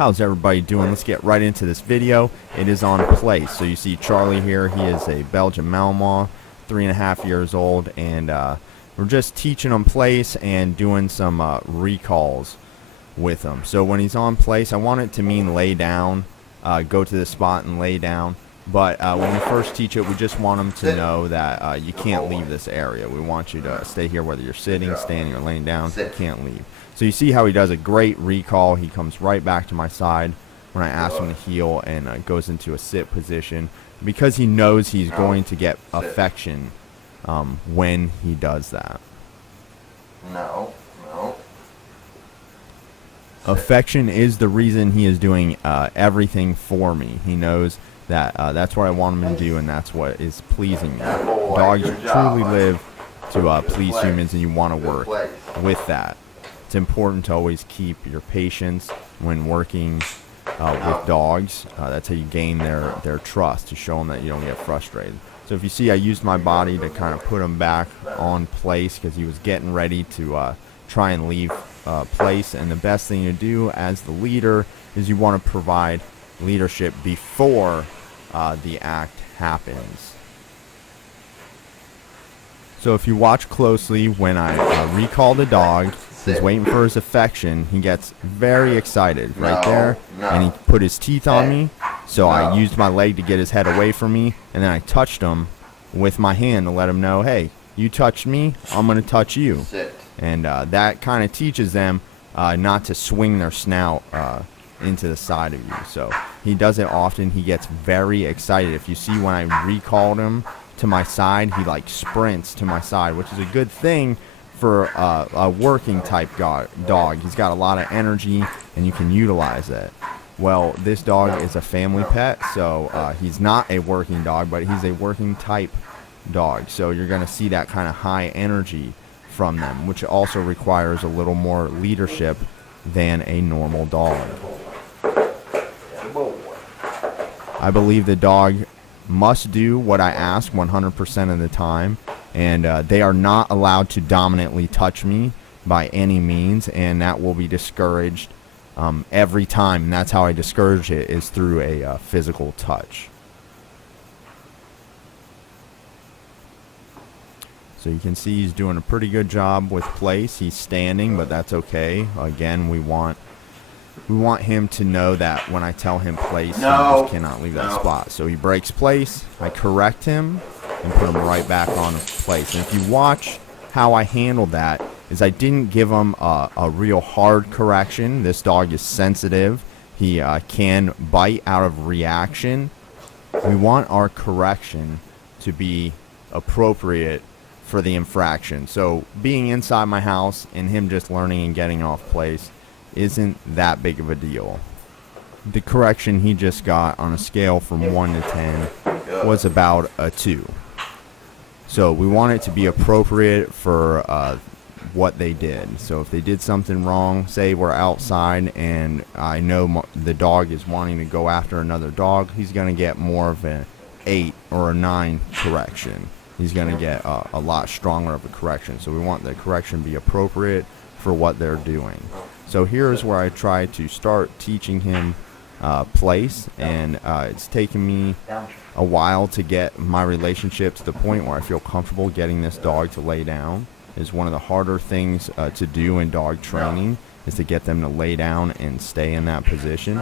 How's everybody doing? Let's get right into this video. It is on place. So you see Charlie here. He is a Belgian Malinois, 3.5 years old, and we're just teaching him place and doing some recalls with him. So when he's on place, I want it to mean lay down, go to the spot and lay down. But when we first teach it, we just want him to know that you can't leave this area. We want you to stay here whether you're sitting, standing, or laying down. You can't leave. So you see how he does a great recall. He comes right back to my side when I ask him to heel and goes into a sit position because he knows he's going to get affection when he does that. No. Affection is the reason he is doing everything for me. He knows that that's what I want him to do, and that's what is pleasing me. Dogs truly live to please humans, and you want to work with that. It's important to always keep your patience when working with dogs. That's how you gain their trust, to show them that you don't get frustrated. So if you see, I used my body to kind of put him back on place because he was getting ready to try and leave place. And the best thing to do as the leader is you want to provide leadership before the act happens. So if you watch closely, when I recall the dog, he's waiting for his affection. He gets very excited right there, and he put his teeth on me. So I used my leg to get his head away from me, and then I touched him with my hand to let him know, hey, you touched me, I'm going to touch you. And that kind of teaches them not to swing their snout into the side of you. So he does it often. He gets very excited. If you see, when I recalled him to my side, he like sprints to my side, which is a good thing for a working type dog. He's got a lot of energy and you can utilize it. Well, this dog is a family pet, so he's not a working dog, but he's a working type dog. So you're going to see that kind of high energy from them, which also requires a little more leadership than a normal dog. I believe the dog must do what I ask 100% of the time, and they are not allowed to dominantly touch me by any means, and that will be discouraged every time. And that's how I discourage it, is through a physical touch. So you can see he's doing a pretty good job with place. He's standing, but that's okay. Again, we want him to know that when I tell him place, he just cannot leave that spot. So he breaks place, I correct him, and put him right back on place. And if you watch how I handled that, is I didn't give him a real hard correction. This dog is sensitive. He can bite out of reaction. We want our correction to be appropriate for the infraction. So being inside my house and him just learning and getting off place isn't that big of a deal. The correction he just got on a scale from 1 to 10 was about a 2. So we want it to be appropriate for what they did. So if they did something wrong, say we're outside and I know the dog is wanting to go after another dog, he's going to get more of an 8 or a 9 correction. He's going to get a lot stronger of a correction. So we want the correction to be appropriate for what they're doing. So here's where I try to start teaching him place, and it's taken me a while to get my relationship to the point where I feel comfortable getting this dog to lay down. Is one of the harder things to do in dog training, is to get them to lay down and stay in that position.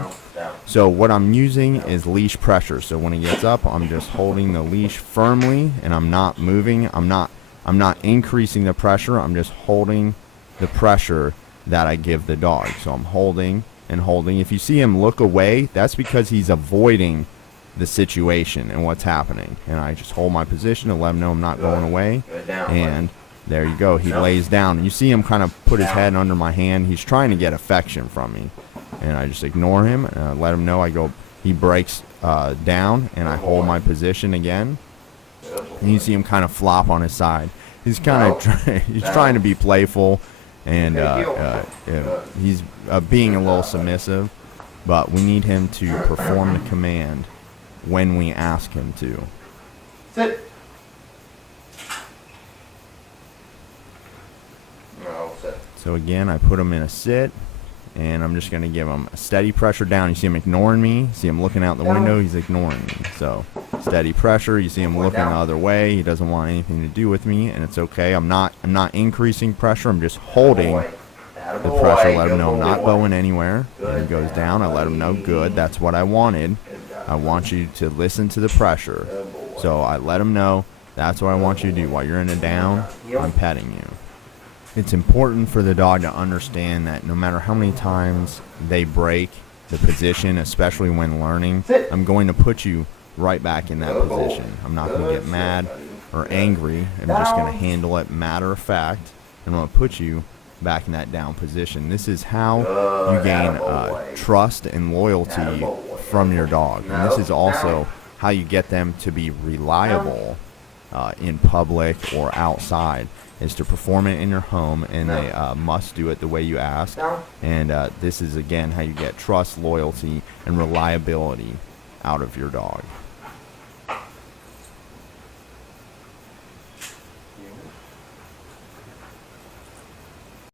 So what I'm using is leash pressure. So when he gets up, I'm just holding the leash firmly and I'm not moving. I'm not increasing the pressure. I'm just holding the pressure that I give the dog. So I'm holding and holding. If you see him look away, that's because he's avoiding the situation and what's happening. And I just hold my position to let him know I'm not going away. And there you go. He lays down. And you see him kind of put his head under my hand. He's trying to get affection from me. And I just ignore him and let him know. I go, he breaks down and I hold my position again. And you see him kind of flop on his side. He's kind of he's trying to be playful, and he's being a little submissive. But we need him to perform the command when we ask him to. Sit. So again, I put him in a sit, and I'm just going to give him a steady pressure down. You see him ignoring me. See him looking out the window. He's ignoring me. So steady pressure. You see him looking the other way. He doesn't want anything to do with me, and it's okay. I'm not increasing pressure. I'm just holding the pressure. Let him know I'm not bowing anywhere. And he goes down. I let him know, good. That's what I wanted. I want you to listen to the pressure. So I let him know that's what I want you to do. While you're in a down, I'm petting you. It's important for the dog to understand that no matter how many times they break the position, especially when learning, I'm going to put you right back in that position. I'm not going to get mad or angry. I'm just going to handle it matter of fact, and I'm going to put you back in that down position. This is how you gain trust and loyalty from your dog. And this is also how you get them to be reliable in public or outside, is to perform it in your home, and they must do it the way you ask. And this is, again, how you get trust, loyalty, and reliability out of your dog.